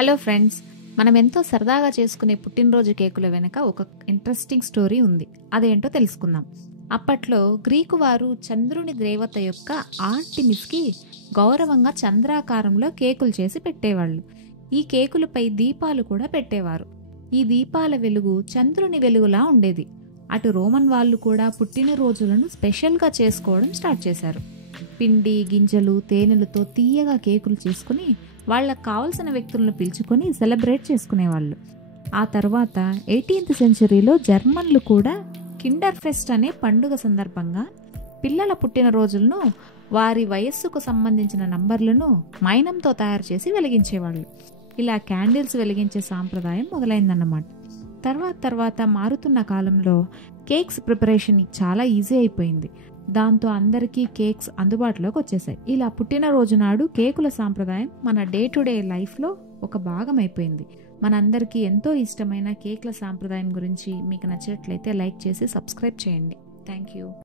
Hello friends, మనం ఎంతో సరదాగా చేసుకునే పుట్టినరోజు కేకుల వెనక ఒక ఇంట్రెస్టింగ్ స్టోరీ ఉంది. అదేంటో తెలుసుకుందాం. అప్పట్లో గ్రీకు వారు చంద్రుని దేవత యొక్క ఆర్టిమిస్కి గౌరవంగా చంద్రాకారంలో కేకులు చేసి పెట్టేవాళ్ళు. ఈ కేకులపై దీపాలు కూడా పెట్టేవారు. ఈ దీపాల వెలుగు చంద్రుని వెలుగులా ఉండేది. అటు రోమన్ వాళ్ళు కూడా పుట్టినరోజులను స్పెషల్గా చేసుకోవడం స్టార్ట్ చేశారు. పిండి గింజలు తేనెలతో తీయగా కేకులు చేసుకుని వాళ్ళకు కావలసిన వ్యక్తులను పిలుచుకొని సెలబ్రేట్ చేసుకునేవాళ్ళు. ఆ తర్వాత 18th సెంచరీలో జర్మన్లు కూడా కిండర్ ఫెస్ట్ అనే పండుగ సందర్భంగా పిల్లల పుట్టినరోజులను వారి వయస్సుకు సంబంధించిన నంబర్లను మైనంతో తయారు చేసి వెలిగించేవాళ్ళు. ఇలా క్యాండిల్స్ వెలిగించే సాంప్రదాయం మొదలైందన్నమాట. తర్వాత మారుతున్న కాలంలో కేక్స్ ప్రిపరేషన్ చాలా ఈజీ అయిపోయింది. దాంతో అందరికీ కేక్స్ అందుబాటులోకి వచ్చేసాయి. ఇలా పుట్టినరోజు నాడు కేకుల సాంప్రదాయం మన డే టు డే లైఫ్లో ఒక భాగం అయిపోయింది. మనందరికీ ఎంతో ఇష్టమైన కేకుల సాంప్రదాయం గురించి మీకు నచ్చినట్లయితే లైక్ చేసి సబ్స్క్రైబ్ చేయండి. Thank you.